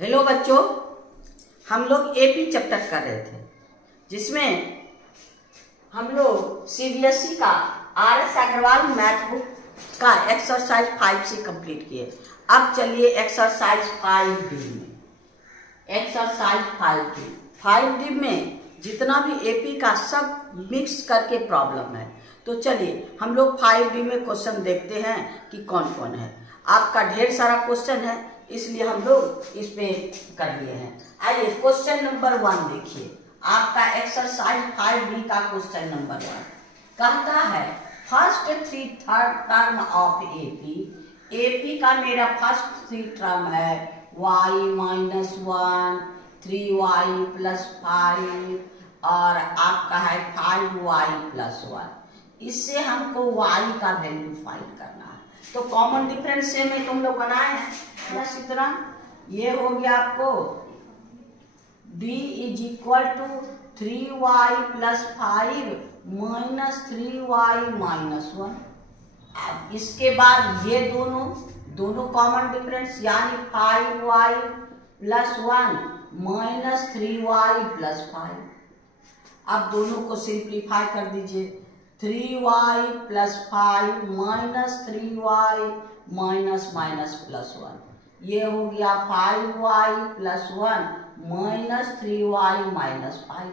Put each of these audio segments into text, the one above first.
Hello बच्चों, हम लोग एपी चैप्टर कर रहे थे जिसमें हम लोग सीबीएसई का आर.एस. अग्रवाल मैथ बुक का एक्सरसाइज 5 से कंप्लीट किए। अब चलिए एक्सरसाइज 5D में। एक्सरसाइज 5D में जितना भी एपी का सब मिक्स करके प्रॉब्लम है। तो चलिए हम लोग 5D में क्वेश्चन देखते हैं कि कौन कौन है। आपका ढेर सारा क्वेश्चन है, इसलिए हम लोग इस पे कर लिए हैं। आइए क्वेश्चन नंबर 1 देखिए। आपका एक्सरसाइज 5D का क्वेश्चन नंबर 1 कहता है फर्स्ट 3 टर्म ऑफ एपी का मेरा फर्स्ट 3 टर्म है y - 1 3y + 5 और आपका है 5y + 1। इससे हमको y का वैल्यू फाइंड करना है। तो कॉमन डिफरेंस से में तुम लोग बनाए हैं बस इतना। ये हो गया आपको d = 3y + 5 - 3y - 1। अब इसके बाद ये दोनों कॉमन डिफरेंस यानी 5y + 1 - 3y + 5। अब दोनों को सिंप्लीफाई कर दीजिए। 3y + 5 - 3y - -+1। ये हो गया 5y + 1 - 3y - 5।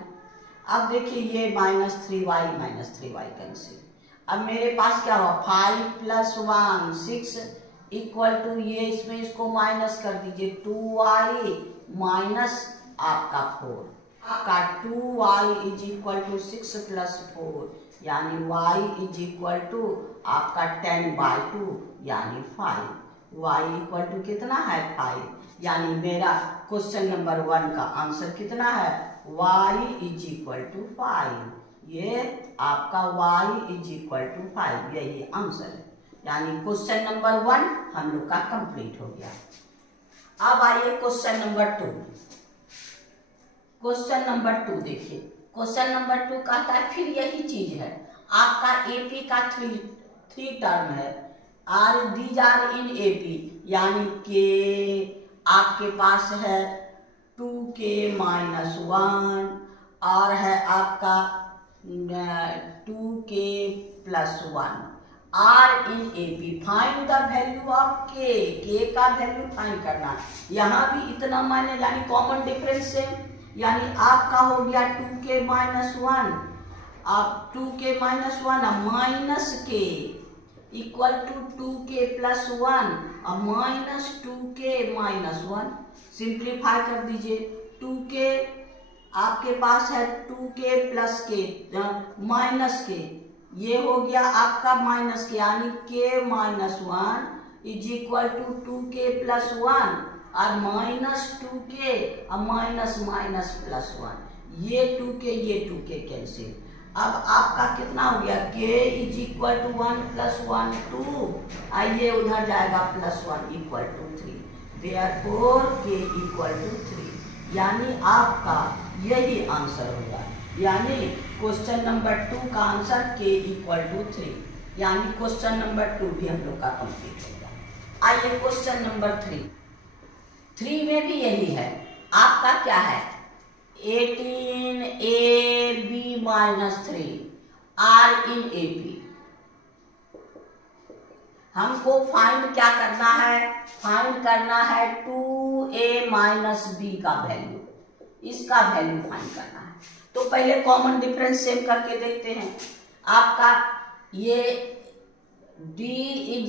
अब देखिए ये -3y - 3y कैंसिल। अब मेरे पास क्या हुआ 5 + 1 6 = ये इसमें इसको माइनस कर दीजिए 2y माइनस आपका 4। आपका 2y = 6 + 4 यानी y = आपका 10/2 यानी 5। y = कितना है 5 यानी मेरा क्वेश्चन नंबर 1 का आंसर कितना है y = 5। ये आपका y = 5 यही आंसर है। यानी क्वेश्चन नंबर 1 हम लोग का कंप्लीट हो गया। अब आइए क्वेश्चन नंबर 2। क्वेश्चन नंबर 2 देखिए। क्वेश्चन नंबर 2 कहता है फिर यही चीज है। आपका एपी का 3 टर्म है और दीज आर इन एपी यानी के आपके पास है 2k - 1 और है आपका 2k + 1 are in AP. Find the value of के का वैल्यू फाइंड करना। यहाँ भी इतना मायने यानी कॉमन डिफरेंस से यानी आपका हो गया 2k - 1 अब 2k - 1 -k = 2k + 1 और -2k - 1 सिंप्लीफाई कर दीजिए। 2k आपके पास है 2k + k -k ये हो गया आपका -k यानी k - 1 = 2k + 1 और -2k और -+1 ये 2k कैंसिल। अब आपका कितना हो गया k = 1 + 1 2 आइए उधर जाएगा +1 = 3 देयरफॉर k = 3 यानी आपका यही आंसर होगा। यानी क्वेश्चन नंबर 2 का आंसर k = 3 यानी क्वेश्चन नंबर 2 भी हम लोग का कंप्लीट होगा। आइए क्वेश्चन नंबर 3 में भी यही है। आपका क्या है 18ab - 3 r इन एपी। हमको फाइंड क्या करना है फाइंड करना है 2a - b का वैल्यू। इसका वैल्यू फाइंड करना है। तो पहले कॉमन डिफरेंस सेम करके देखते हैं। आपका ये d = a -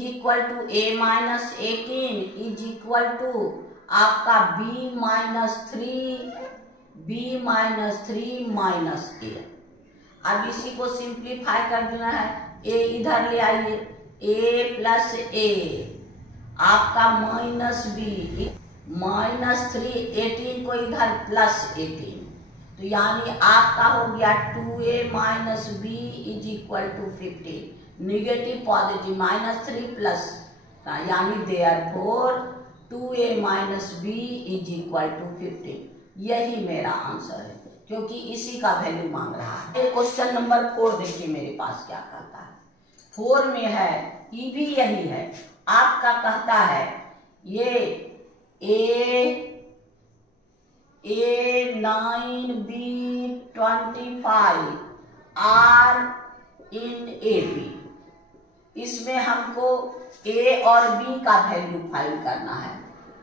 18 = आपका b - 3 - a। अब इसी को सिंप्लीफाई कर देना है। a इधर ले आइए a + a आपका -b -3 18 को इधर +18 तो यानी आपका हो गया 2a - b = 15 negative positive -3 plus यानी देयरफॉर 2a - b = 15 यही मेरा आंसर है क्योंकि इसी का वैल्यू मांग रहा है। क्वेश्चन नंबर 4 देखिए मेरे पास क्या कहता है। 4 में है ये भी यही है। आपका कहता है ये a 9B25 are in AP। इसमें हमको A और B का वैल्यू फाइंड करना है,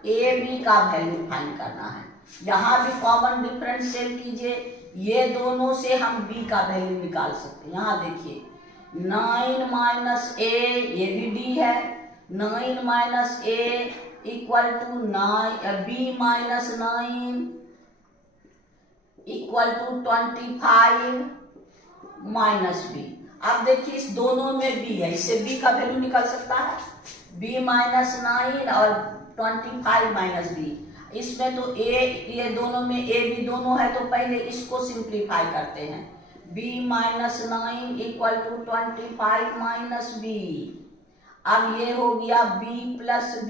A B का वैल्यू फाइंड करना है। यहाँ भी कॉमन डिफरेंशियल कीजिए, ये दोनों से हम B का वैल्यू निकाल सकते हैं। यहाँ देखिए 9 माइनस A, ये भी D है, 9 minus A equal to 9 B minus 9 equal to 25 minus B। अब देखिए इस दोनों में B है, इससे B का वैल्यू निकल सकता है, B माइनस 9 और 25 माइनस B। इसमें तो ये दोनों में A B दोनों है, तो पहले इसको सिंप्लीफाई करते हैं। B minus 9 equal to 25 minus B। अब ये हो गया B प्लस B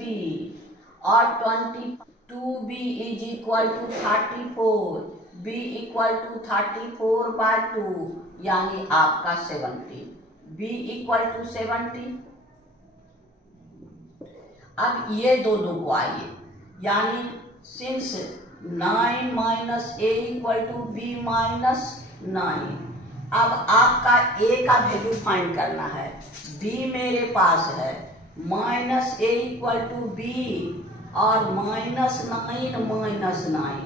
और 22B is equal to 34, B equal to 34/2 यानी आपका 70, B इक्वल टू 70। अब ये दोनों को आइए, यानी since 9 minus A equal to B minus 9। अब आपका A का वैल्यू फाइंड करना है, B मेरे पास है minus A equal to B और माइनस 9 माइनस 9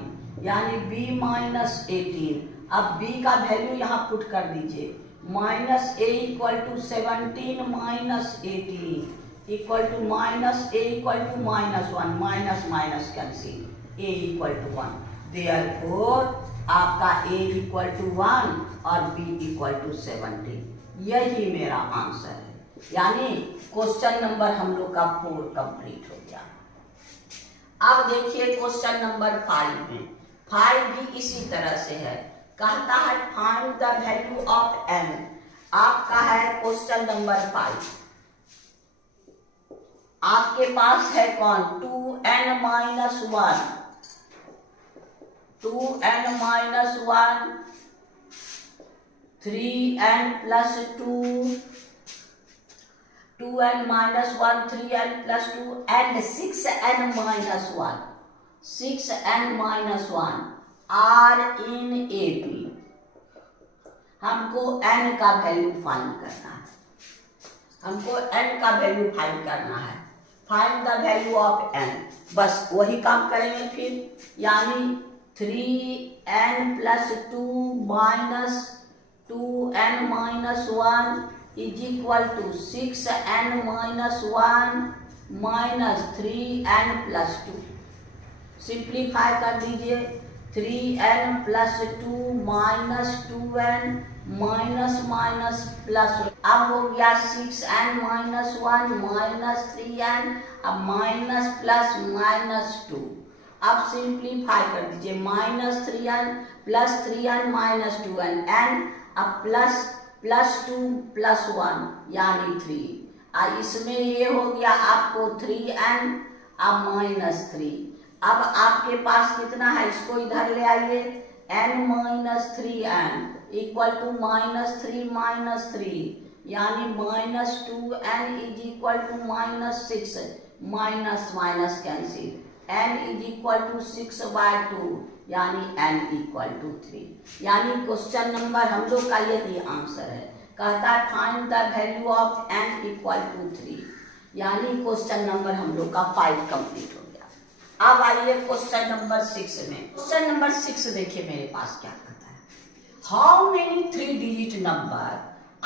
यानी B माइनस 18। अब B का वैल्यू यहाँ पुट कर दीजिए, minus A equal to 17 minus 18 equal to minus A equal to minus 1, minus minus cancel, A equal to 1। Therefore आपका A equal to 1 और B equal to 70। यही मेरा आंसर है, यानी क्वेश्चन नंबर हम लोग का 4 कंप्लीट हो गया। अब देखिए क्वेश्चन नंबर 5 में, 5 भी इसी तरह से है, कहता है find the value of n। आपका है क्वेश्चन नंबर 5, आपके पास है कौन, 2n minus 1, 2n minus 1, 3n plus 2, 2n minus 1, 3n plus 2 and 6n minus 1, 6n minus 1 are in AP। हमको n का वैल्यू फाइंड करना है, हमको n का वैल्यू फाइंड करना है, find the value of n। बस वही काम करेंगे फिर, यानी 3n plus 2 minus 2n minus 1 is equal to 6n minus 1 minus 3n plus 2। Simplify कर दीजिए, 3n plus 2 minus 2n minus minus plus, अब हो गया 6n माइनस 1 माइनस 3n, अब माइनस प्लस माइनस 2। अब सिंप्लीफाई कर दीजिए, minus 3n plus 3n minus 2n n, अब प्लस प्लस 2 प्लस 1 यानी 3। और इसमें ये हो गया आपको 3n, अब माइनस 3। अब आपके पास कितना है, इसको इधर ले आइए, n minus 3n equal to minus 3 minus 3 यानी minus 2n is equal to minus 6, minus minus cancel, n is equal to 6/2 यानी n इक्वल टू 3। यानी क्वेश्चन नंबर हम लोग का यही आंसर है, कहता है find the value of n equal to 3। यानी क्वेश्चन नंबर हम लोग का 5 कंप्लीट हो गया। अब आइए क्वेश्चन नंबर 6 में। क्वेश्चन नंबर 6 देखिए मेरे पास क्या कहता है, how many 3 digit number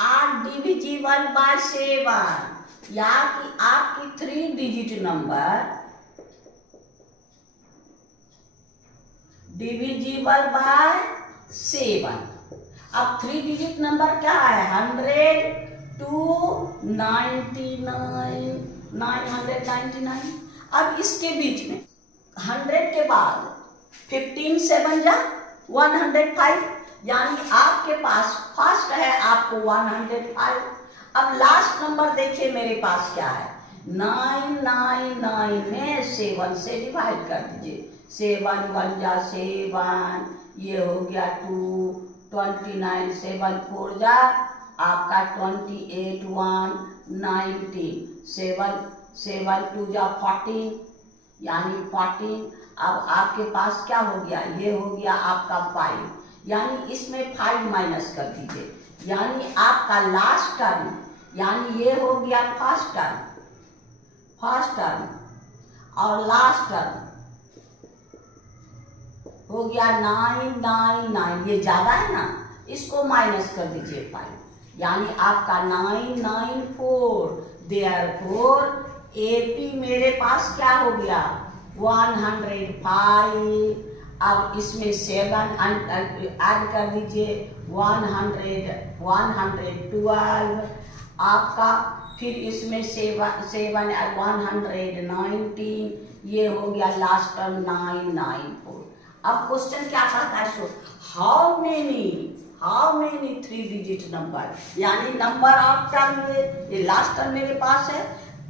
are divisible by 7। या कि आपकी 3 डिजिट नंबर डिविजिबल बाय 7। अब 3 डिजिट नंबर क्या है, 100 to 99, 999। अब इसके बीच में 100 के बाद 15 से बन जा 105, यानी आपके पास फर्स्ट है आपको 105। अब लास्ट नंबर देखिए मेरे पास क्या है, 999 में 7 से डिवाइड कर दीजिए, 7 1 जा 7, ये हो गया 2, 29 7 4 जा आपका 28 1 19, 7 7 2 जा 14 यानी 14। अब आपके पास क्या हो गया, ये हो गया आपका 5, यानी इसमें 5 माइनस कर दीजिए, यानी आपका लास्ट टर्म, यानी ये हो गया फर्स्ट टर्म और लास्ट टर्म हो गया 999, ये ज्यादा है ना, इसको माइनस कर दीजिए 5, यानी आपका 994। देयरफॉर AP मेरे पास क्या हो गया 105। अब इसमें 7 ऐड कर दीजिए 112 आपका, फिर इसमें 7 119, ये हो गया लास्ट टर्म 994। अब क्वेश्चन क्या कहता है, so how many 3 digit number, यानी नंबर ऑफ टर्म, ये लास्ट टर्म मेरे पास है,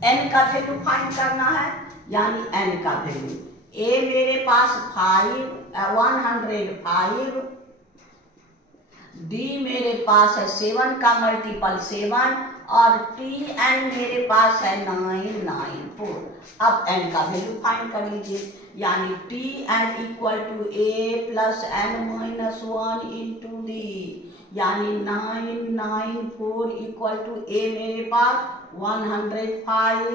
n का वैल्यू फाइंड करना है, यानी n का वैल्यू, a मेरे पास 105, d मेरे पास है 7 का मल्टीपल 7 और tn मेरे पास है 994। अब n का वैल्यू फाइंड कर लीजिए, यानी tn equal to a plus n minus 1 into D, यानी 994 इक्वल टू a मेरे पास 105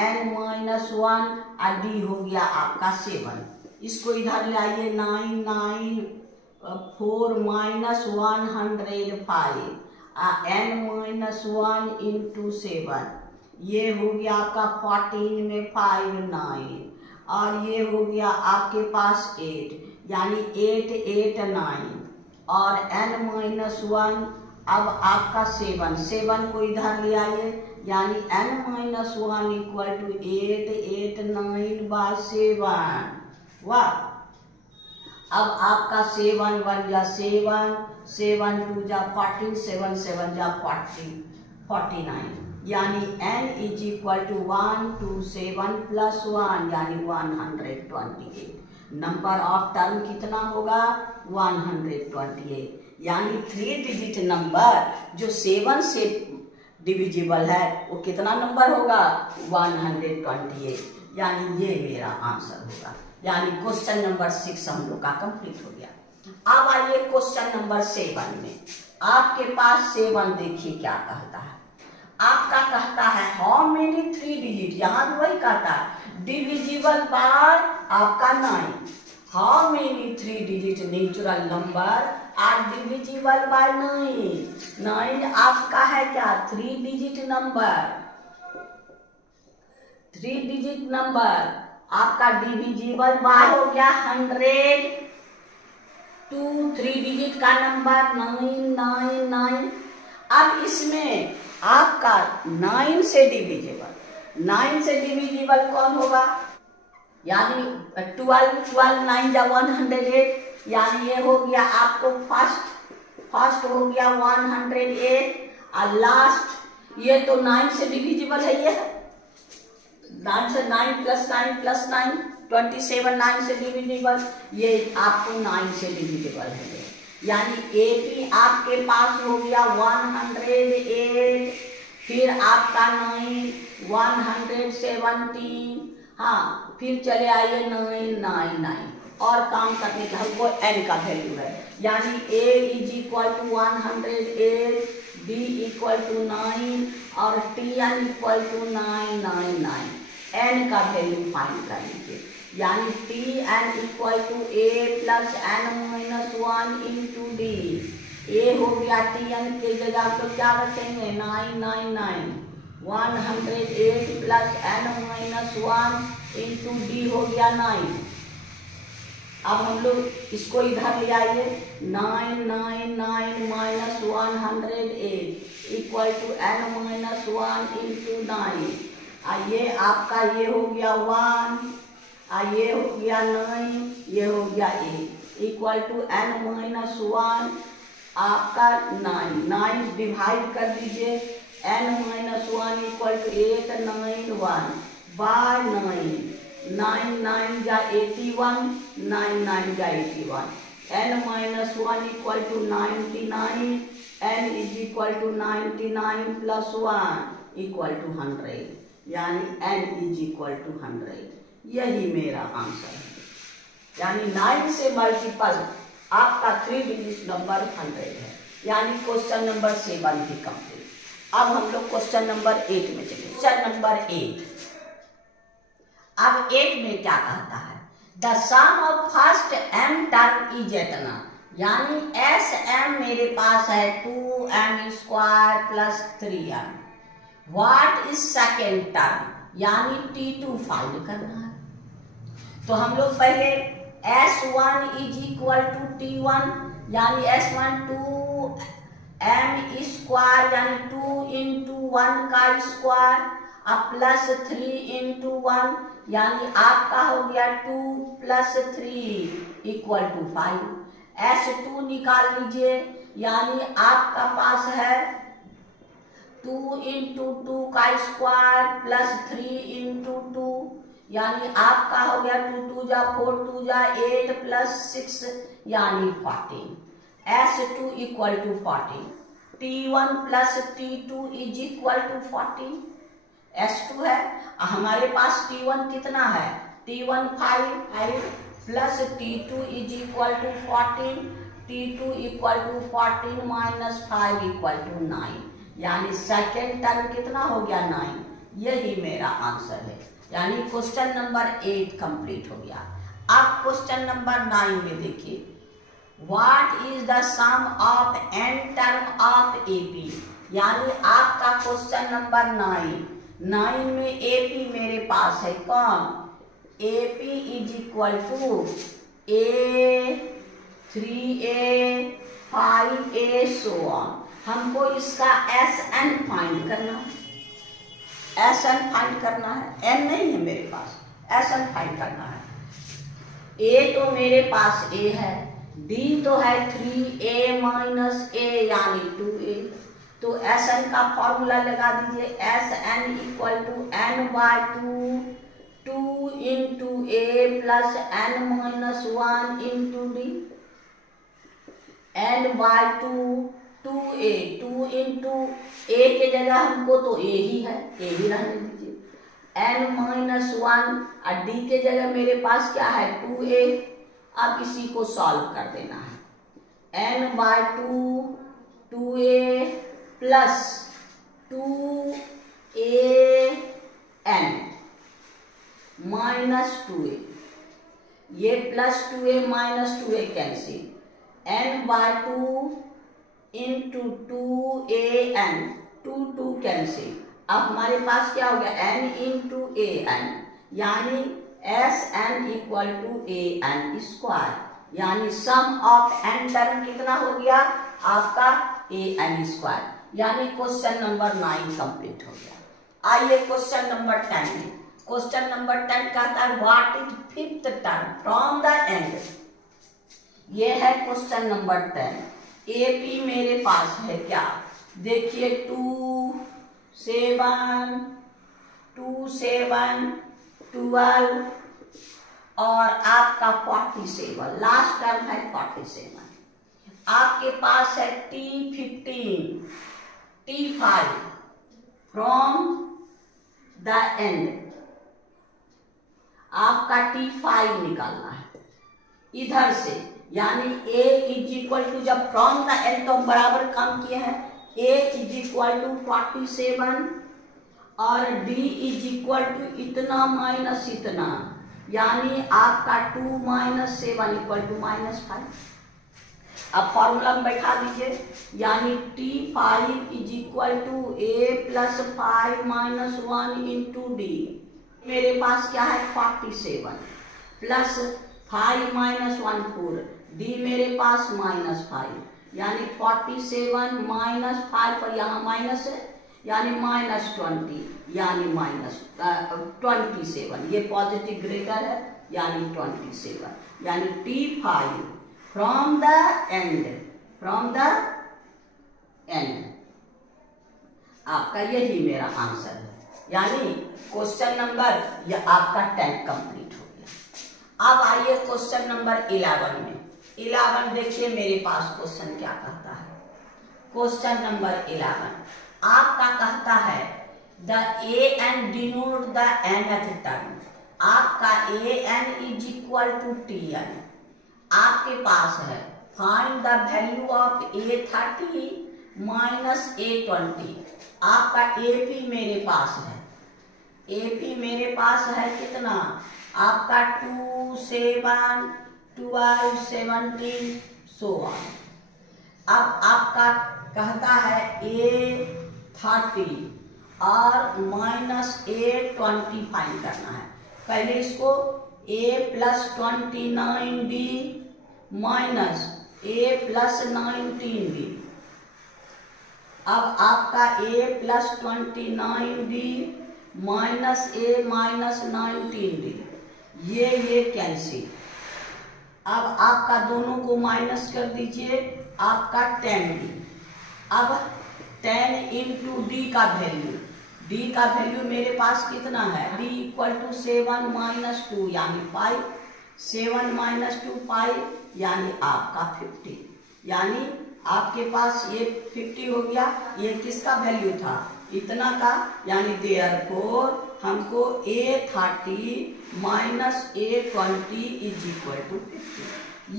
n माइनस 1 और d हो गया आपका 7। इसको इधर ले आइए, 994 माइनस 105 n माइनस 1 इंटू 7, ये हो गया आपका 14 में 5 9 और ये हो गया आपके पास 8, यानी 8 8 9 और n माइनस 1, अब आपका 7 को इधर ले आइए, यानी n minus 1 equal to 8 8 9 by 7। वाह, अब आपका 7 1 जा 7 7 2 जा 14 7 7 जा 49, यानी n is equal to 127 plus 1, यानी 128। नंबर ऑफ टर्म कितना होगा 128, यानी 3 डिजिट नंबर जो 7 से डिविजिबल है वो कितना नंबर होगा 128, यानी ये मेरा आंसर होगा। यानी क्वेश्चन नंबर 6 हम लोग का कंप्लीट हो गया। अब आइए क्वेश्चन नंबर 7 में, आपके पास 7 देखिए क्या कहता है, आपका कहता है हाउ मेनी 3 डिजिट, यहाँ भी वही कहता है डिविजिबल बाय आपका 9, how many 3 digit natural number are divisible by 9 आपका है क्या 3 डिजिट नंबर आपका डिविजिबल बाय हो गया 100 टू 3 डिजिट का नंबर 999। अब इसमें आपका 9 से डिविजिबल कौन होगा, यानी 12 9 जा 108, यानी ये हो गया आपको फर्स्ट हो गया 108 और लास्ट ये तो 9 से डिविजिबल है, ये 9 से 9 प्लस 9 27 9 से डिविजिबल, ये आपको 9 से डिविजिबल है, यानी AP आपके पास हो गया 108, फिर आपका 9 117, हाँ फिर चले आइए 999 और काम करने का हमको n का वैल्यू है, यानी a is equal to 108, b equal to 9 और tn इक्वल टू 999। n का वैल्यू फाइंड कर लीजिए, यानी tn equal to a plus n minus 1 into D, a हो गया tn के जगह तो क्या रखेंगे 999, 108 plus n minus 1 into D हो गया 9। अब हम लोग इसको इधर ले आइए, 999 minus 108 equal to n minus 1 into 9, ये आपका ये हो गया 1, ये हो गया 9, ये हो गया 8 इक्वल टू n माइनस 1 आपका 9 डिवाइड कर दीजिए, n minus 1 equal to 891 by 9 9 जा 81 9 जा 81, n minus 1 equal to 99, n is equal to 99 plus 1 equal to 100, यानी n इज इक्वल टू 100, यही मेरा आंसर है। यानी 9 से मल्टीपल आपका 3 डिजिट नंबर 100 है। यानी क्वेश्चन नंबर 7 भी कंप्लीट। अब हम लोग क्वेश्चन नंबर 8 में चले। क्वेश्चन नंबर 8, अब 8 में क्या कहता है, the sum of first m term is इतना, यानी एस एम मेरे पास है 2m² plus 3m। What is second term, यानी T2 फाइंड करना है। तो हम लोग पहले S1 is equal to T1, यानी S1 2m² यानी 2 इंटू 1 का स्क्वायर अब प्लस 3 इंटू 1, यानी आपका हो गया 2 प्लस 3 इक्वल टू 5। S2 निकाल लीजिए, यानी आपका पास है 2 इंटू 2 का स्क्वायर प्लस 3 इंटू 2, यानी आपका हो गया 2 2 जा 4 2 जा 8 प्लस 6 यानी 14। S2 equal to 14। T1 plus T2 is equal to 14। S2 है, हमारे पास T1 कितना है, T1 5 plus T2 is equal to 14। T2 equal to 14 minus 5 equal to 9, यानी सेकेंड टर्म कितना हो गया 9। यही मेरा आंसर है, यानी क्वेश्चन नंबर 8 कंप्लीट हो गया। अब क्वेश्चन नंबर 9 में देखिए, what is the sum of n term of AP, यानी आपका क्वेश्चन नंबर 9 में AP मेरे पास है कौन, AP is equal to A 3A 5A so on. हमको इसका SN फाइंड करना है, SN फाइंड करना है, N नहीं है मेरे पास, SN फाइंड करना है। A तो मेरे पास A है, D तो है 3A माइनस A यानी 2A, तो SN का फॉर्मूला लगा दीजिए, SN equal to n/2 2 into A plus n minus 1 into D, n/2 2A 2 into A के जगह हमको तो A ही है, A ही रहने दीजिए, n माइनस 1 और D के जगह मेरे पास क्या है 2A। अब इसी को सॉल्व कर देना है, n/2 2A plus 2AN minus 2A, ये plus 2A minus 2A cancel, n/2 into 2AN 2 cancel. अब हमारे पास क्या हो गया n इंटू AN, यानी SN equal to AN square, यानी सम ऑफ n टर्म कितना हो गया आपका AN स्क्वायर, यानी क्वेश्चन नंबर 9 कंप्लीट हो गया। आइए क्वेश्चन नंबर 10 में। क्वेश्चन नंबर 10 कहता है what is fifth term from the end. ये है क्वेश्चन नंबर 10। AP मेरे पास है क्या, देखिए 2 7 2 7 12 और आपका 47, लास्ट टर्म है 47। आपके पास है T15 T5 from the end, आपका T5 निकालना है इधर से, यानी A इज इक्वल टू, जब फ्रॉम द एंड तो बराबर काम किए हैं, A इज इक्वल टू 47 और D इज इक्वल टू इतना माइनस इतना, यानी आपका 2 माइनस 7 इक्वल टू माइनस 5। अब फॉर्मूला में बैठा दीजिए, यानी T5 is equal to A plus 5 minus 1 into D, मेरे पास क्या है 47 प्लस 5 माइनस 1 4, D मेरे पास माइनस 5, यानी 47 माइनस 5 पर यहाँ माइनस है, यानी माइनस 20, यानी माइनस 27, ये पॉजिटिव ग्रेटर है, यानी 27, यानी T5 from the end, from the end, आपका यही मेरा आंसर है, यानी क्वेश्चन नंबर ये आपका 10 कंप्लीट हो गया। अब आइए क्वेश्चन नंबर 11 में। 11 देखिए मेरे पास क्वेश्चन क्या कहता है। क्वेश्चन नंबर 11 आपका कहता है the AN denote the nth term, आपका a n is equal to t n आपके पास है। Find the value of A30 minus A20। आपका AP मेरे पास है, AP मेरे पास है कितना, आपका 2, 7, 12, 17 सो ऑन। अब आपका कहता है A30 और माइनस A20 फाइंड करना है। पहले इसको A+29B माइनस A+19B। अब आपका A+29B माइनस A-19B ये कैंसिल। अब आपका दोनों को माइनस कर दीजिए, आपका 10B। अब 10 इंटू डी का वैल्यू, डी का वैल्यू मेरे पास कितना है, D इक्वल टू 7 माइनस 2 यानी 5, 7 माइनस 2 5 यानी आपका 50। यानी आपके पास ये 50 हो गया। ये किसका वैल्यू था, इतना का। यानी देयरफॉर हमको A30 minus A20 is equal to 50।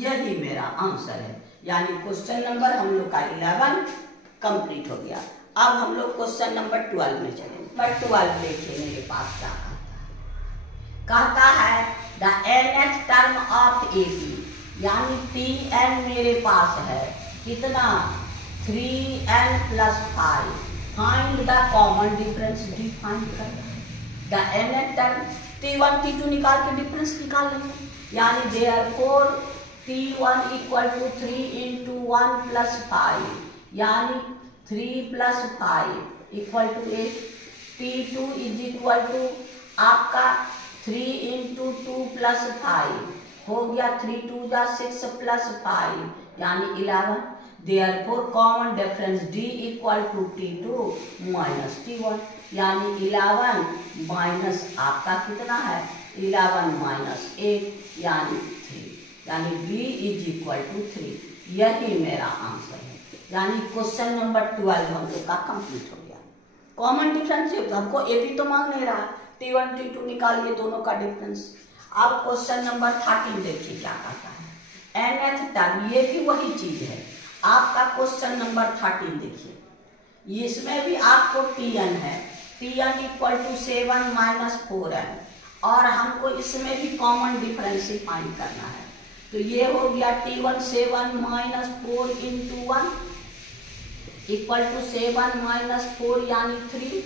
यही मेरा आंसर है। यानी क्वेश्चन नंबर हम लोग का 11 कंप्लीट हो गया। अब हम लोग क्वेश्चन नंबर 12 में चलेंगे। नंबर 12 देखिए मेरे पास क्या कहता है the nth term of AP यानी Tn मेरे पास है कितना, 3n+5। Find the common difference, define कर the nth term T1 T2 निकाल के डिफरेंस निकाल लेंगे। यानी therefore T1 equal to 3 into 1 plus 5 यानी 3 plus 5 equal to 8। T2 is equal to आपका 3 इंटू 2 प्लस 5 हो गया, 3 2 जा 6 प्लस 5 यानी 11। Therefore common difference D equal to T2 minus T1 यानी 11 माइनस आपका कितना है, 11 माइनस 8 यानी 3 यानी B इज इक्वल टू 3। यही मेरा आंसर है। यानी क्वेश्चन नंबर 12 हम लोग का कंप्लीट हो गया। कॉमन डिफरेंस हमको AP तो मांग नहीं रहा, T1 T2 निकालिए दोनों का डिफरेंस। अब क्वेश्चन नंबर 13 देखिए क्या कहता है, nth टर्म, ये भी वही चीज है। आपका क्वेश्चन नंबर 13 देखिए, इसमें भी आपको Tn है, Tn equal to 7 minus 4n और हमको इसमें भी कॉमन डिफरेंस फाइंड करना है। तो ये हो गया T1 7 minus 4 into 1 equal to 7 minus 4 यानी 3।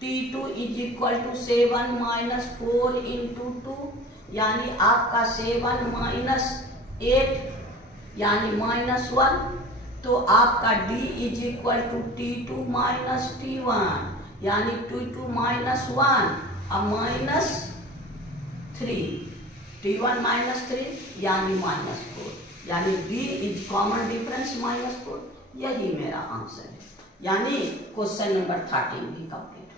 T2 is equal to 7 minus 4 into 2 यानी आपका 7 माइनस 8 यानी माइनस 1। तो आपका D is equal to T2 minus T1 यानी T2 माइनस 1 और माइनस 3, T1 माइनस 3 यानी माइनस 4 यानी D is common difference minus 4। यही मेरा आंसर है। यानी क्वेश्चन नंबर 13 भी कंप्लीट हो।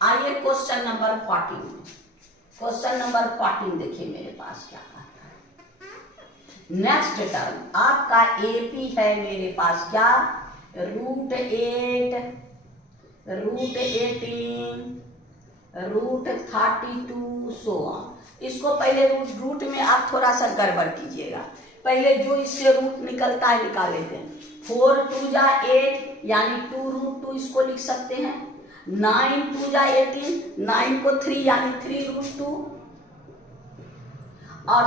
आइए क्वेश्चन नंबर 14 में। क्वेश्चन नंबर 14 देखिए मेरे पास क्या कहता है। नेक्स्ट टर्म आपका AP है मेरे पास क्या, √8, √18, √32 सो ऑन। इसको पहले रूट में आप थोड़ा सा गड़बड़ कीजिएगा। पहले जो इससे रूट निकलता है निकाल लेते हैं। 4 2 जा 8 यानी 2√2 इसको लिख सकते हैं। 9 2 जा 18, 9 को 3 यानी 3√2 और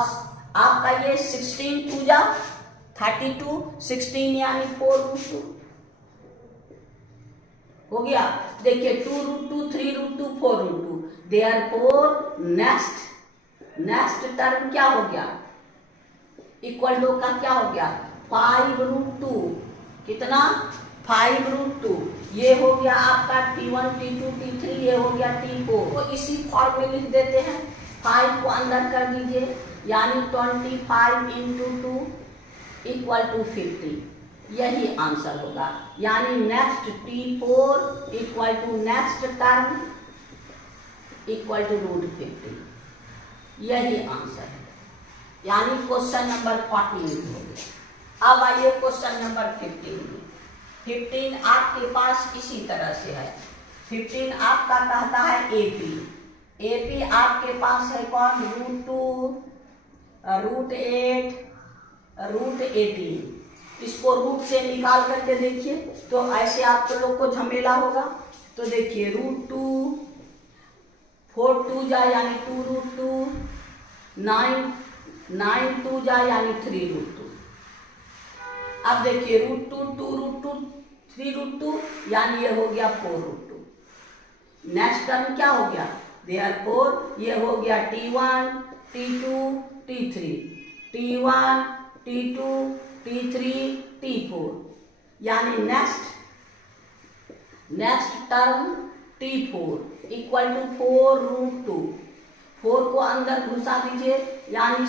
आपका ये 16 2 जा 32, 16 यानी 4√2 हो गया। देखिए 2√2, 3√2, 4√2। देयरफॉर नेक्स्ट टर्म क्या हो गया, इक्वल टू का क्या हो गया, 5√2। कितना, 5√2। ये हो गया आपका T1 T2 T3, ये हो गया T4। तो इसी फॉर्म में लिख देते हैं। 5 को अंदर कर दीजिए यानी 25 इंटू 2 इक्वल टू 50। यही आंसर होगा। यानी next T4 equal to next term equal to √50। यही आंसर है। यानी क्वेश्चन नंबर 14 हो गया। अब आइए क्वेश्चन नंबर 15 में। 15 आपके पास इसी तरह से है। 15 आपका कहता है AP AP आपके पास है कौन, √2, √8, √18। इसको रूट से निकाल करके देखिए तो ऐसे आप लोग को झमेला होगा। तो देखिए √2, 4 2 जा यानी 2√2, 9 2 जा यानी 3√2। अब देखिए √2, 2√2, 3√2 यानी ये हो गया 4√2। नेक्स्ट टर्म क्या हो गया, देयरफॉर ये हो गया T1, T2, T3, T1, T2, T3, T4 यानी next term T4 equal to 4√2। 4 को अंदर घुसा दीजिए यानी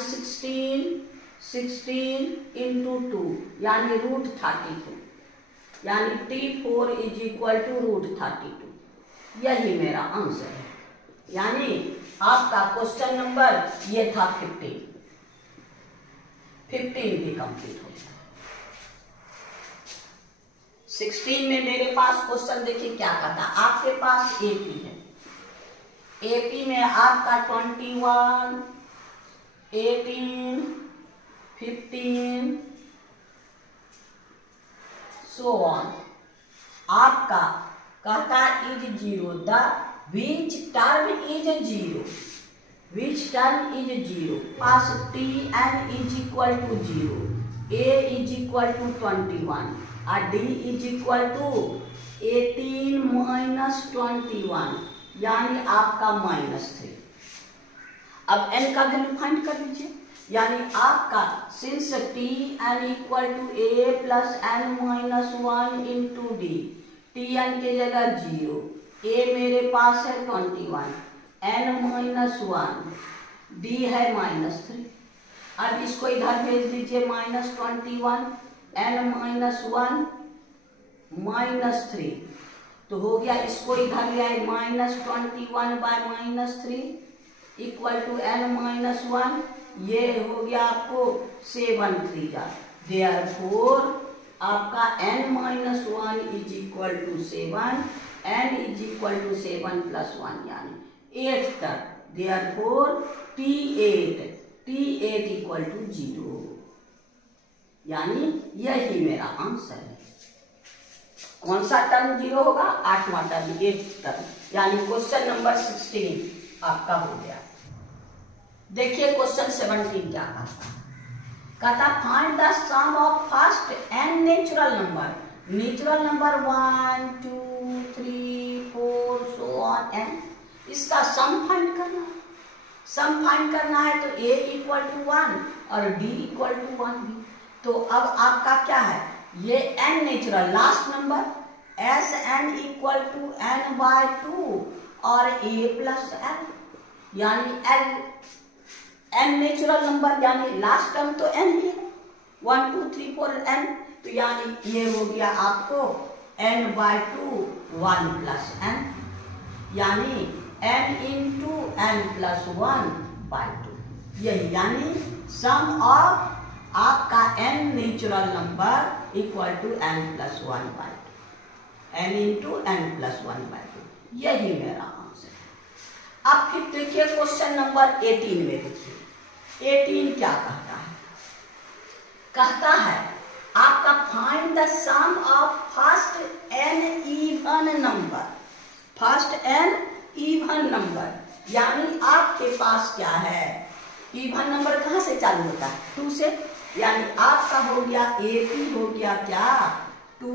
16 इंटू 2 यानी √32 यानी T4 इज इक्वल टू √32। यही मेरा आंसर है। यानी आपका क्वेश्चन नंबर ये था 15 भी कंप्लीट हो गया। 16 में मेरे पास क्वेश्चन देखिए क्या कहता है। आपके पास AP है, AP में आपका 21, 18, 15 so on। आपका कहता is 0, the which term is 0, which term is 0, pass Tn is equal to 0, A is equal to 21 और D is equal to 18 minus 21 यानी आपका -3। अब n का वैल्यू फाइंड कर लीजिए। यानी आपका since Tn equal to A plus n minus 1 into D, Tn के जगह 0, A मेरे पास है 21, n माइनस 1, D है -3। अब इसको इधर भेज दीजिए -21, n माइनस 1 -3 तो हो गया। इसको इधर ले आए -21 by -3 equal to n minus 1, ये हो गया आपको 7 3 जा। देयरफॉर आपका n minus 1 is equal to 7, n is equal to 7 plus 1 यानी 8 तक। देयरफॉर T8 इक्वल टू 0 यानी यही मेरा आंसर है। कौन सा टर्म 0 होगा, 8वां टर्म, 8th टर्म यानी क्वेश्चन नंबर 16 आपका हो गया। देखिए क्वेश्चन 17 क्या कहता find the sum of first n natural number, natural number 1 2 3 4 so on n, इसका सम फाइंड करना है। सम फाइंड करना है तो a इक्वल टू 1 और d इक्वल टू 1 भी। तो अब आपका क्या है, ये n natural last number Sn equal to n by 2 और a प्लस n यानी n नेचुरल नंबर यानी लास्ट टर्म तो n ही है, 1 2 3 4 n। तो यानी ये हो गया आपको n बाय 2 1 प्लस n यानी n into n plus 1 by 2। यही यानी सम ऑफ आपका n natural number equal to n plus 1 by 2, n into n plus 1 by 2। यही मेरा आंसर है। अब फिर देखिए क्वेश्चन नंबर 18 में देखिए 18 क्या कहता है। कहता है आपका find the sum of first n even number, first n even number यानी आपके पास क्या है, इवन नंबर कहां से चालू होता है, 2 से। यानी आपका हो गया AP हो गया क्या 2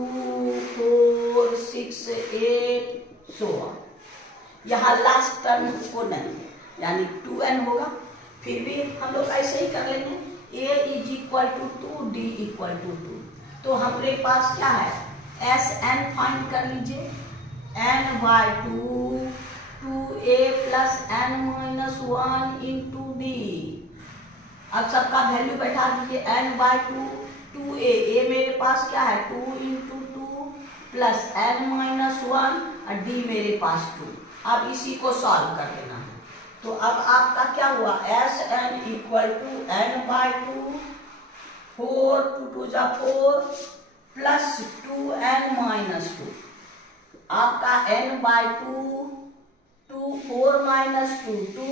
4 6 8 सो ऑन। यहाँ लास्ट टर्म को नहीं है यानी 2n होगा। फिर भी हम लोग ऐसे ही कर लेंगे, a is equal to 2 d equal to 2। तो हमारे पास क्या है Sn फाइंड कर लीजिए, n by 2 2a plus n minus 1 into D. अब सबका वैल्यू बैठा दीजिए n बाय 2 2a, a मेरे पास क्या है 2 इंटू 2 प्लस n माइनस 1 और d मेरे पास 2। अब इसी को सॉल्व कर लेना है। तो अब आपका क्या हुआ Sn equal to n by 2 4 2 जा 4 प्लस 2n माइनस 2। आपका n by 2 4 minus 2 2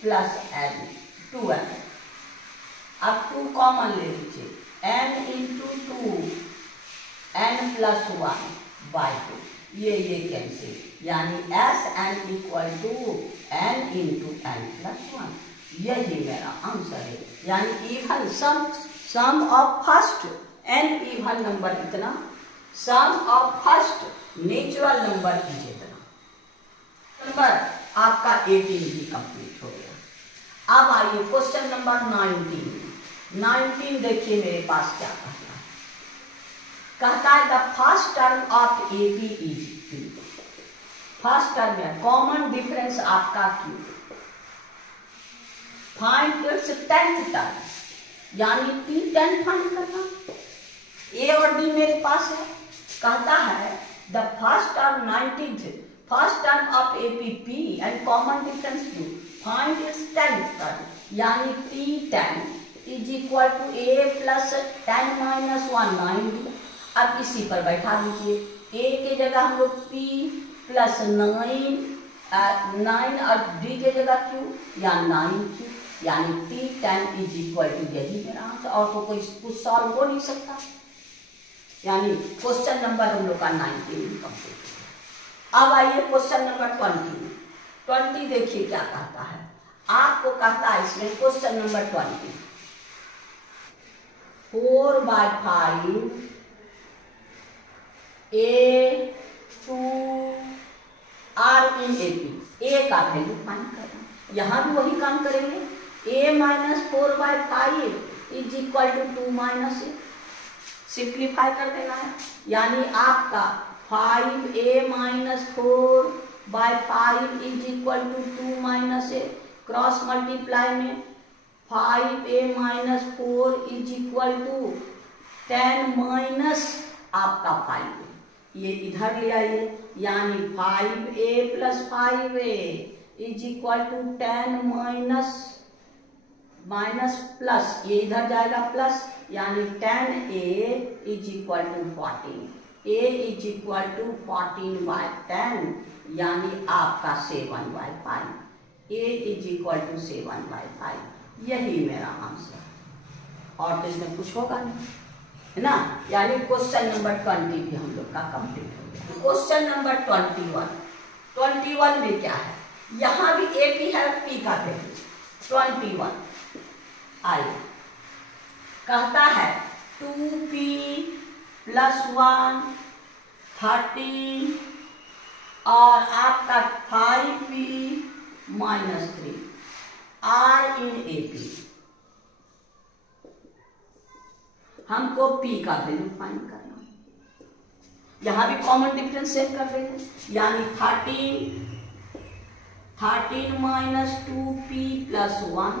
plus n 2n। अब 2 कॉमन ले लीजिए, n into 2 n plus 1 by 2, ये कैंसिल, यानी S n equal to n into n plus 1, यही मेरा आंसर है। यानी even sum of first n even number कितना, sum of first natural number is इतना। नंबर आपका 18 भी कंप्लीट हो गया। अब आइए क्वेश्चन नंबर 19 देखिए मेरे पास क्या कहता है the first term of A B is Q। First term है, कॉमन डिफरेंस आपका Q, find its 10th term, यानी T10 फाइंड करना। ए और डी मेरे पास है, कहता है the first term 19th first term of A P P and common difference Q, find its 10th term, यानी T10 is equal to A plus 10 minus 1 9D। अब इसी पर बैठा दीजिए, ए के जगह हम लोग P प्लस 9 और डी के जगह Q या 9Q, यानी T10 इज इक्वल टू, यही मेरा आंसर, और तो कोई कुछ सॉल्व हो नहीं सकता। यानी क्वेश्चन नंबर हम लोग का 19 कंप्लीट। अब आइए क्वेश्चन नंबर 20 देखिए क्या कहता है। आपको कहता है इसमें question number 20, 4/5 A to R in AP, A का वैल्यू फाइंड करना। यहाँ भी वही काम करेंगे, A minus 4/5 is equal to 2 minus A, simplify कर देना है। यानी आपका 5A minus 4/5 is equal to 2 minus A, cross multiply में 5A minus 4 is equal to 10 minus आपका 5, ये इधर ले आइए, यानी 5A plus 5A is equal to 10 minus plus, ये इधर जाएगा प्लस, यानी 10A is equal to 14, A is equal to 14/10, यानी आपका 7/5, A इज इक्वल टू 7/5, यही मेरा आंसर। और तो इसमें कुछ होगा नहीं, है ना। यानी क्वेश्चन नंबर 20 भी हम लोग का कंप्लीट हो गया। क्वेश्चन नंबर 21 में क्या है, यहाँ भी ए पी है, पी का वैल्यू 21। आइए, कहता है 2P प्लस 1 13 और आपका 5P minus 3 R in A P. हमको P का वैल्यू फाइंड करना, यहां भी कॉमन डिफरेंस सेट कर देंगे, यानी 13 minus 2P plus 1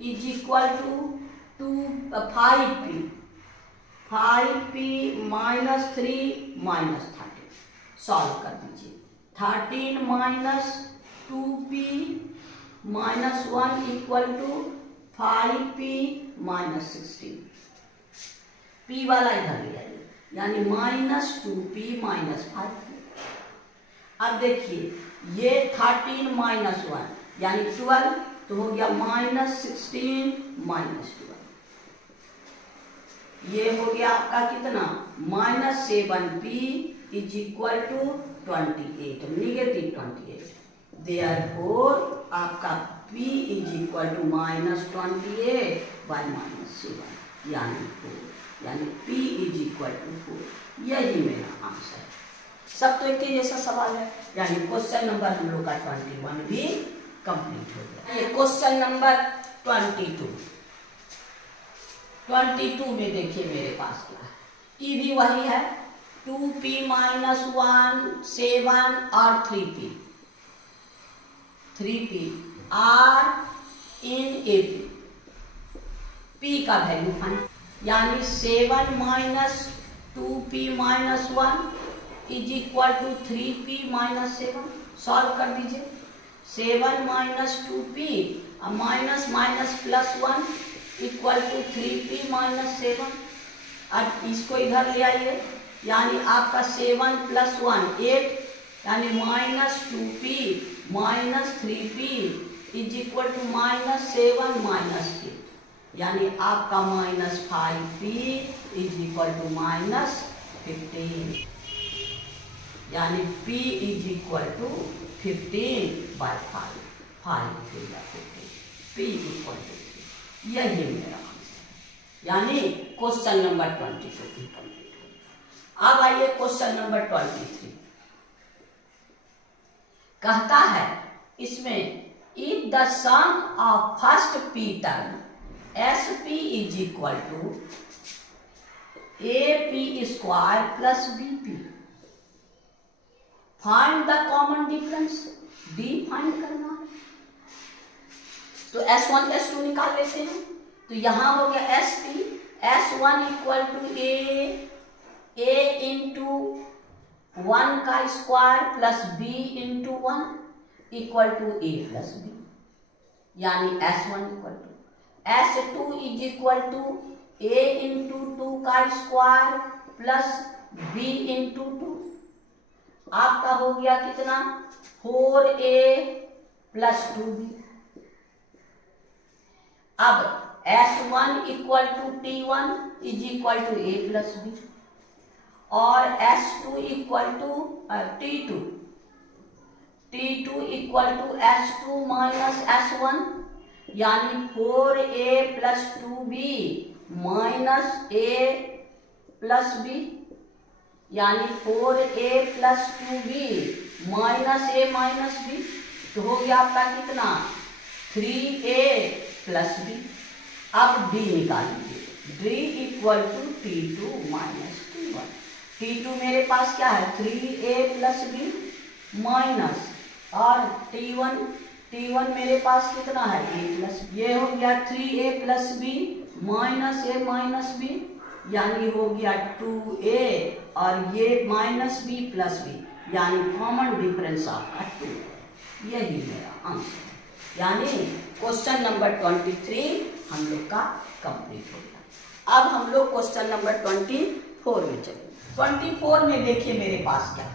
is equal to 5P minus 3 minus 13, solve कर दीजिए। 13 minus 2P minus 1 equal to 5P minus 16, P वाला इधर ले आइए, यानी माइनस 2P माइनस 5P। अब देखिए ये 13 माइनस 1 यानी 12, तो हो गया माइनस 16 माइनस 12, ये हो गया आपका कितना, minus 7P is equal to 28, negative 28। Therefore आपका P is equal to minus 28 by minus 7, यानी 4, यानी P इज इक्वल टू 4, यही मेरा आंसर है। सब तो एक ही जैसा सवाल है, यानी क्वेश्चन नंबर हम लोग का 21 भी कंप्लीट हो गया। ये क्वेश्चन नंबर 22 में देखिए मेरे पास क्या है, ई भी वही है, 2P माइनस 1 7 और 3P R in AP, P का वैल्यू फाइंड, यानी 7 minus 2P minus 1 is equal to 3P minus 7, solve कर दीजिए। 7 minus 2P minus minus plus 1 equal to 3P minus 7, अब इसको इधर ले आइए, यानी आपका 7 प्लस 1 8, यानी minus 2P minus 3p is equal to -7 -8, यानी आपका -5p इज इक्वल टू -15, यानी p is equal to 15/5, 5 × 15, p equal to 3। यही मेरा आंसर है, यानी क्वेश्चन नंबर 22 कंप्लीट हो। अब आइए क्वेश्चन नंबर 23। कहता है इसमें if the sum of first p term SP is equal to AP² plus BP, find the common difference, D find करना है। तो S1 S2 निकाल लेते हैं। तो यहां हो गया SP, S1 equal to A into 1 का square plus B into 1 equal to A plus B, यानी S1 equal to S2 is equal to A into 2 का स्क्वायर प्लस B इंटू 2, आपका हो गया कितना 4A प्लस 2B। अब S1 equal to T1 is equal to A plus B और S2 equal to T2 equal to S2 minus S1, यानी 4A plus 2B minus A plus B, यानी 4A plus 2B minus A minus B। तो हो गया आपका कितना 3A plus B। अब D निकालिए, D equal to T2 minus T1। T2 मेरे पास क्या है 3A प्लस B माइनस, और T1 मेरे पास कितना है A प्लस, ये हो गया 3A plus B minus A minus B, यानी हो गया 2A और ये माइनस B प्लस B, यानी कॉमन डिफरेंस आपका 2। यही मेरा आंसर है, यानी क्वेश्चन नंबर 23 हम लोग का कंप्लीट हो गया। अब हम लोग क्वेश्चन नंबर 24 में चले। 24 में देखिए मेरे पास क्या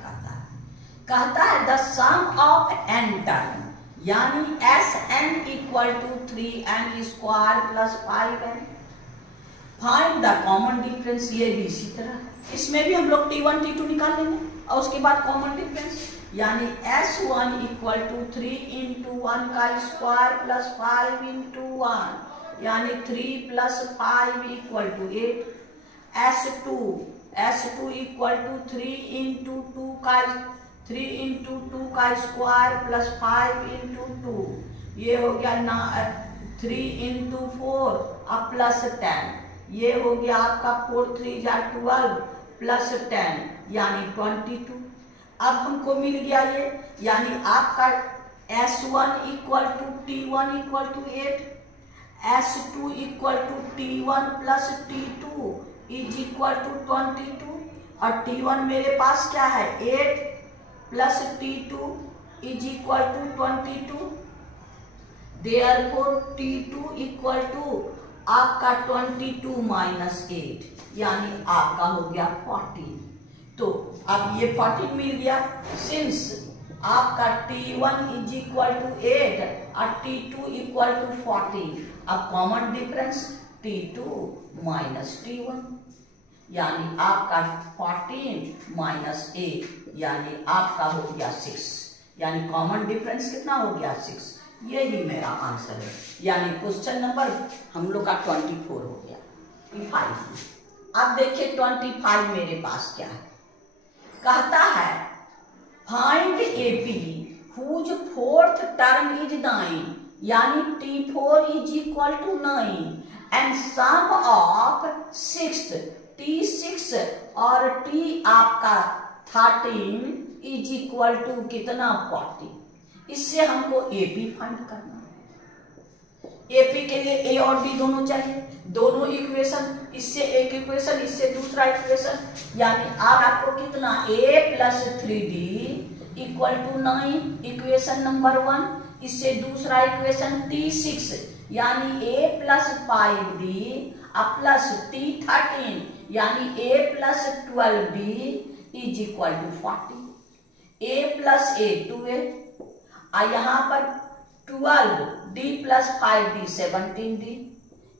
कहता है the sum of n term, यानी Sn equal to 3n square plus 5n, find the common difference. ये भी इसी तरह, इसमें भी हम लोग T1 T2 निकाल लेंगे और उसके बाद कॉमन डिफरेंस, यानी S1 इक्वल टू 3 इंटू 1 का स्क्वायर प्लस 5 इंटू 1, यानी 3 plus 5 equal to 8। S2 equal to 3 into 2 का स्क्वायर प्लस 5 इंटू 2, ये हो गया 3 इंटू 4 अब प्लस 10, ये हो गया आपका 4 3 12 प्लस 10, यानी 22। अब हमको मिल गया ये, यानी आपका S1 equal to T1 equal to 8, S2 equal to T1 plus T2 is equal to 22, और T1 मेरे पास क्या है 8 plus T2 is equal to 22, therefore T2 equal to आपका 22 माइनस 8, यानी आपका हो गया 14। तो अब ये 14 मिल गया, सिंस आपका T1 इज इक्वल टू 8 और T2 इक्वल टू 14, अब common difference T2 minus T1, यानी आपका 14 माइनस 8, यानी आपका हो गया 6, यानी कॉमन डिफरेंस कितना हो गया 6। यही मेरा आंसर है, यानी क्वेश्चन नंबर हम लोग का 24 हो गया 25। अब देखिए 25 मेरे पास क्या है, कहता है find AP whose fourth term is 9, यानी T4 is equal to 9 and sum of sixth T6 और T आपका 13 इज इक्वल टू कितना 40। इससे हमको AP फाइंड करना है। AP के लिए A और B दोनों चाहिए, दोनों इक्वेशन, इससे एक इक्वेशन इससे दूसरा इक्वेशन, यानी अब आपको कितना A plus 3D equal to 9 equation number 1, इससे दूसरा इक्वेशन T6 यानी A plus 5D plus T13 यानी A plus 12D is equal to 40, A plus A 2A और यहाँ पर 12d plus 5d 17d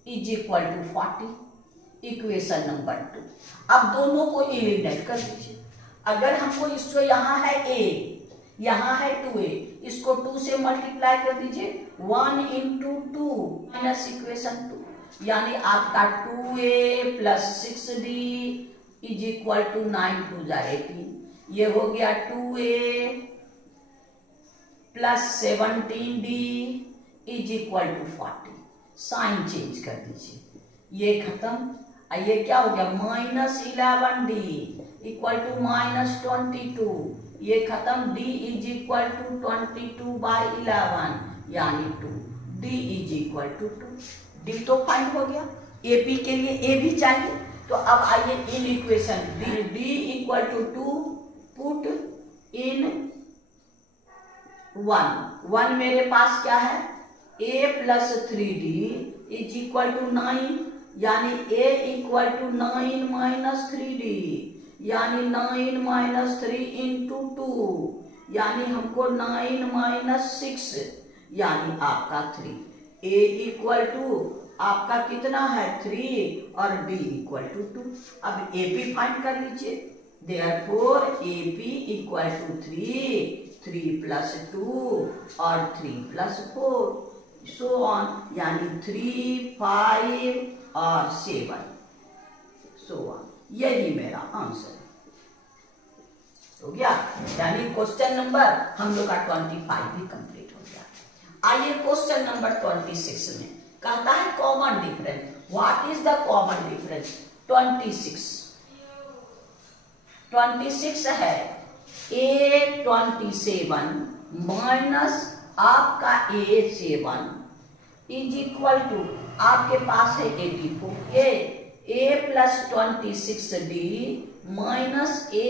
is equal to 40। Equation number 2। अब दोनों को एलिमिनेट कर दीजिए। अगर हमको इसको यहाँ है a, यहाँ है 2a, इसको 2 से मल्टीप्लाई कर दीजिए। 1 इंटू 2 माइनस इक्वेशन 2, यानी आपका 2a plus 6d is equal to 9 2 जा 18। ये हो गया 2a plus 17d is equal to 40। Sign change कर दीजिए, ये खत्म। ये क्या हो गया minus 11d equal to minus 22। ये खत्म। d is equal to 22 by 11 यानी 2। d is equal to 2। d तो फाइंड हो गया। AP के लिए a भी चाहिए, तो अब आइए इन equation d equal to 2 put in 1 मेरे पास क्या है a plus 3d is equal to 9, यानी a equal to 9 minus 3d, यानी 9 माइनस 3 इंटू 2, यानी हमको 9 माइनस 6 यानी आपका 3। a इक्वल टू आपका कितना है 3 और d इक्वल टू 2। अब AP फाइंड कर लीजिए। Therefore AP equal to 3 plus 2 और 3 प्लस 4 सो ऑन, यानी 3 5 और 7 सो ऑन। यही मेरा आंसर हो गया। यानी क्वेश्चन नंबर हम लोग का 25 भी कंप्लीट हो गया। आइए क्वेश्चन नंबर 26 में कहता है common difference. What is the common difference? 26 है A27 माइनस आपका A7 इज इक्वल टू आपके पास है 84। A plus 26d minus A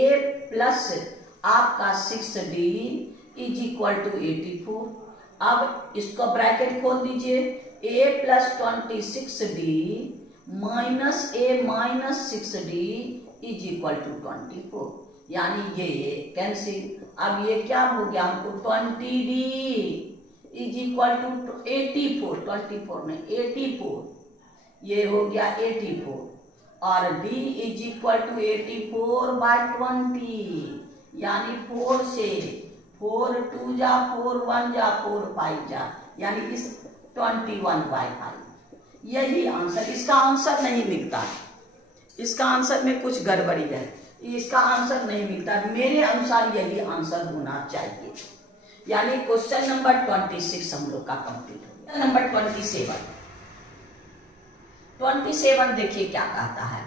plus आपका 6d इज इक्वल टू 84। अब इसको ब्रैकेट खोल दीजिए। A plus 26d minus A minus 6d is equal to 24, यानी ये कैंसिल। अब ये क्या हो गया हमको 20d इज इक्वल टू 84, 24 में 84, ये हो गया 84 और d is equal to 84 by 20, यानी 4 से 4 2 जा 4 1 जा 4 5 जा, यानी इस 21 बाय 5। यही आंसर। इसका आंसर नहीं मिलता, इसका आंसर में कुछ गड़बड़ी है, इसका आंसर नहीं मिलता। मेरे अनुसार यही आंसर होना चाहिए। यानी क्वेश्चन नंबर 26 हम लोग का कंप्लीट हो गया। नंबर 27 देखिए क्या कहता है।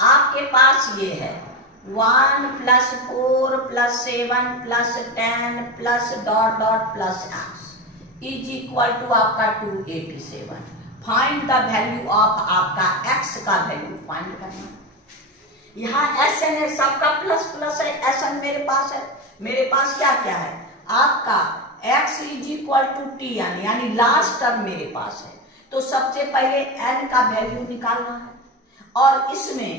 आपके पास ये है 1 plus 4 plus 7 plus 10 plus dot dot plus x is equal to आपका 287। फाइंड द वैल्यू ऑफ आपका x का वैल्यू फाइंड करना। यहाँ Sn है, सबका प्लस प्लस है, Sn मेरे पास है। मेरे पास क्या क्या है आपका x is equal to T यानी लास्ट टर्म मेरे पास है, तो सबसे पहले n का वैल्यू निकालना है। और इसमें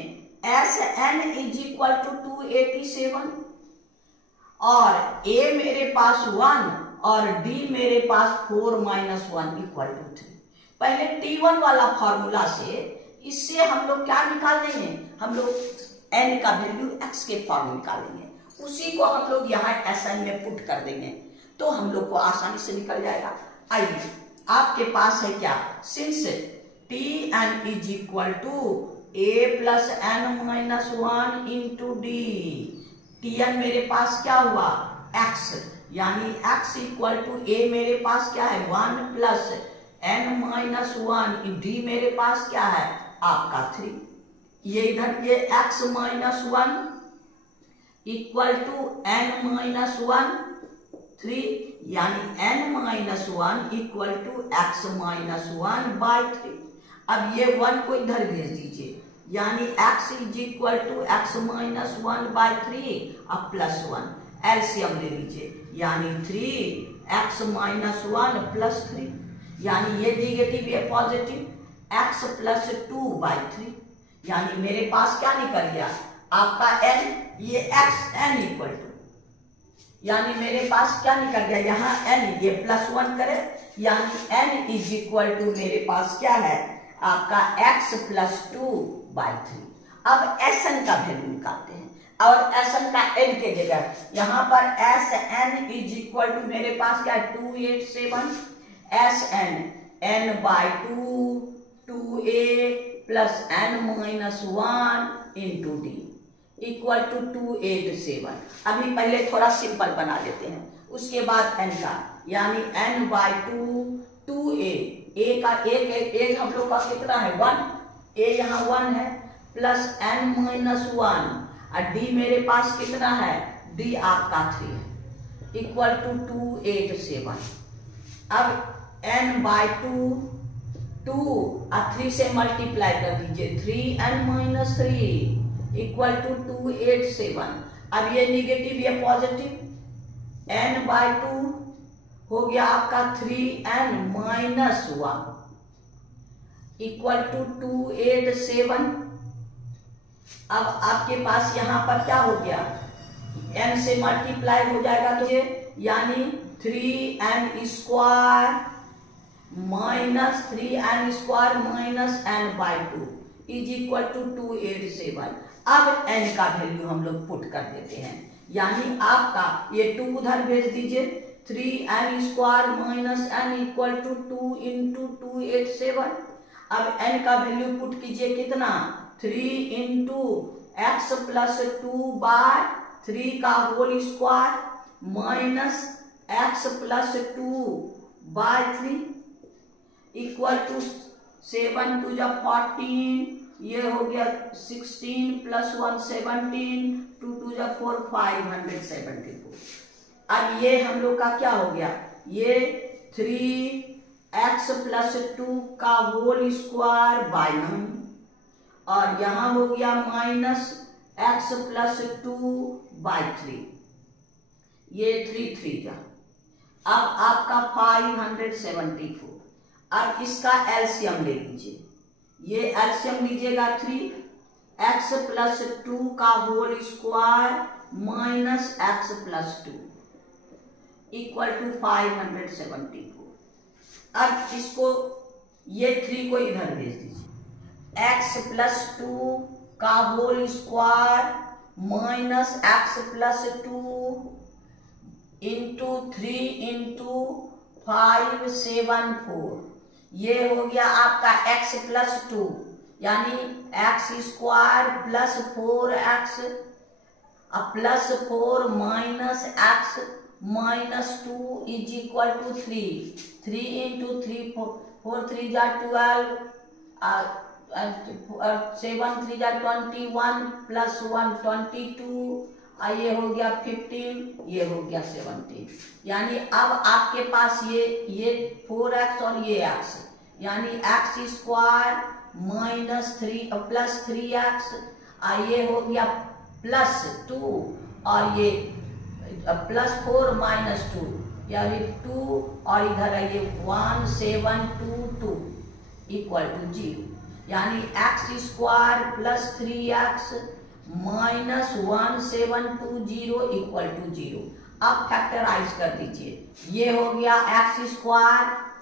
Sn इज इक्वल टू 287 और a मेरे पास 1 और d मेरे पास 4 माइनस 1 इक्वल टू 3। पहले T1 वाला फॉर्मूला से इससे हम लोग क्या निकाल लेंगे, हम लोग n का वैल्यू x के फॉर्म में निकालेंगे, उसी को हम लोग यहाँ Sn में पुट कर देंगे तो हम लोग को आसानी से निकल जाएगा। आइए आपके पास है क्या, since Tn is equal to a plus n minus 1 into D, Tn मेरे पास क्या हुआ x, यानी x इक्वल टू a मेरे पास क्या है 1 प्लस n माइनस 1, डी मेरे पास क्या है आपका 3। ये इधर ये x minus 1 equal to n minus 1 3, यानी n minus 1 equal to x minus 1 by 3। अब ये 1 को इधर भेज दीजिए, यानी x is equal to x minus 1 by 3 अब प्लस 1 एलसीएम ले लीजिए, यानी 3x माइनस 1 प्लस 3, यानी ये नेगेटिव ये पॉजिटिव x प्लस 2 बाई 3, यानी मेरे पास क्या निकल गया आपका n, ये x n इक्वल टू, यानी मेरे पास क्या निकल गया, यहाँ n ये +1 करे, यानी n इज इक्वल टू मेरे पास क्या है आपका x + 2/3। अब Sn का वैल्यू निकालते हैं और Sn का n के जगह यहाँ पर Sn इज इक्वल टू मेरे पास क्या है 287 Sn n/2 2a plus n-1 into d equal to 287। अभी पहले थोड़ा सिंपल बना लेते हैं, उसके बाद n का, यानी n/2 2a, a का एक हम लोग का कितना है 1, a यहाँ 1 है, प्लस n-1 और d मेरे पास कितना है, d आपका 3 है, इक्वल टू 287। अब n/2 2 और 3 से मल्टीप्लाई कर दीजिए, 3n-3 इक्वल टू 287। अब ये निगेटिव ये पॉजिटिव, n/2 हो गया आपका 3n-1 इक्वल टू 287। अब आपके पास यहाँ पर क्या हो गया, n से मल्टीप्लाई हो जाएगा तो ये, यानी 3n² minus 3n² minus n/2 is equal to 287। अब n का वैल्यू हम लोग पुट कर देते हैं, यानी आपका ये 2 उधर भेज दीजिए, 3n² minus n equal to 2 into 287। अब n का वैल्यू पुट कीजिए कितना, 3 इंटू x + 2/3 का whole square minus x + 2/3 equal to 7 × 14, ये हो गया 16 + 1 17, 2 × 4 574। अब ये हम लोग का क्या हो गया, ये 3x + 2 का होल स्क्वायर बाय 9 और यहाँ हो गया माइनस x + 2/3, ये 3 3 का। अब आपका 574। अब इसका एलसीएम ले लीजिए, ये एलसीएम लीजिएगा 3x + 2 का whole square minus x + 2 equal to 574। अब इसको ये 3 को इधर भेज दीजिए, x + 2 का whole square minus x + 2 into 3 into 574, ये हो गया आपका x + 2, यानी x² + 4x plus 4 minus x minus 2 is equal to 3। 3 into 3 4 3 जा 12, 7 3 जा 21 प्लस 1 22, ये हो गया 15, ये हो गया 17। यानी अब आपके पास ये 4x और ये x, यानी x² माइनस 3 प्लस 3x, ये हो गया प्लस 2 और ये प्लस 4 माइनस 2 यानी 2 और इधर है ये 1722 इक्वल टू 0, यानी x² plus 3x minus 1720 equal to 0। अब फैक्टराइज कर दीजिए, ये हो गया x²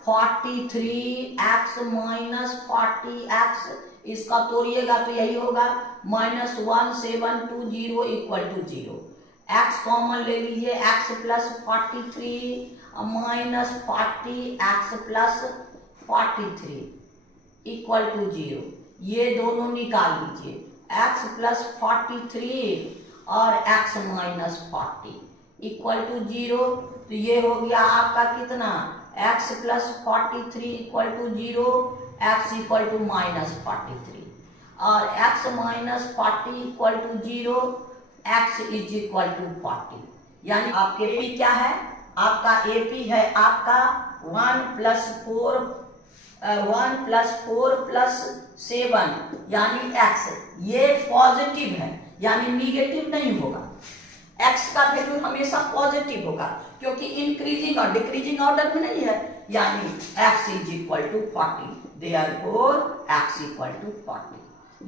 43x माइनस 40x, इसका तोड़िएगा तो यही होगा minus 1720 equal to 0। x common ले लीजिए, x plus 43 minus 40x plus 43 equal to 0। ये दोनों निकाल लीजिए, x प्लस 43 और x माइनस 40 इक्वल टू 0। तो ये हो गया आपका कितना, x plus 43 equal to 0, x equal to minus 43 और x minus 40 equal to 0, x is equal to 40। यानी आपके AP क्या है, आपका AP है आपका 1 प्लस 4 प्लस 7 यानी x, ये पॉजिटिव है यानी निगेटिव नहीं होगा। x का वैल्यू हमेशा पॉजिटिव होगा क्योंकि इंक्रीजिंग और डिक्रीजिंग ऑर्डर में नहीं है, यानी x is equal to 40, therefore x equal to 40।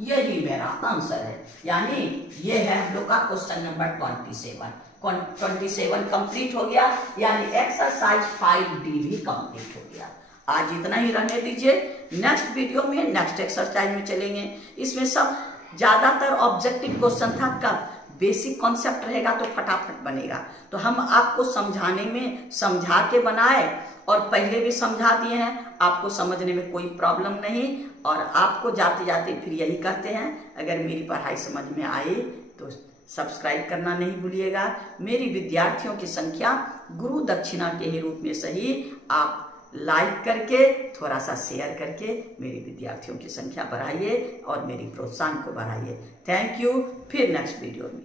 यही मेरा आंसर है, यानी ये है हम लोग का क्वेश्चन नंबर 27। 27 कंप्लीट हो गया, यानी एक्सरसाइज 5D भी कंप्लीट हो गया। आज इतना ही रहने दीजिए। नेक्स्ट वीडियो में नेक्स्ट एक्सरसाइज में चलेंगे। इसमें सब ज्यादातर ऑब्जेक्टिव क्वेश्चन था का बेसिक कॉन्सेप्ट रहेगा तो फटाफट बनेगा। तो हम आपको समझाने में समझा के बनाए और पहले भी समझा दिए हैं, आपको समझने में कोई प्रॉब्लम नहीं। और आपको जाते जाते फिर यही कहते हैं, अगर मेरी पढ़ाई समझ में आए तो सब्सक्राइब करना नहीं भूलिएगा। मेरी विद्यार्थियों की संख्या गुरु दक्षिणा के ही रूप में सही आप लाइक करके थोड़ा सा शेयर करके मेरी विद्यार्थियों की संख्या बढ़ाइए और मेरी प्रोत्साहन को बढ़ाइए। Thank you. फिर नेक्स्ट वीडियो में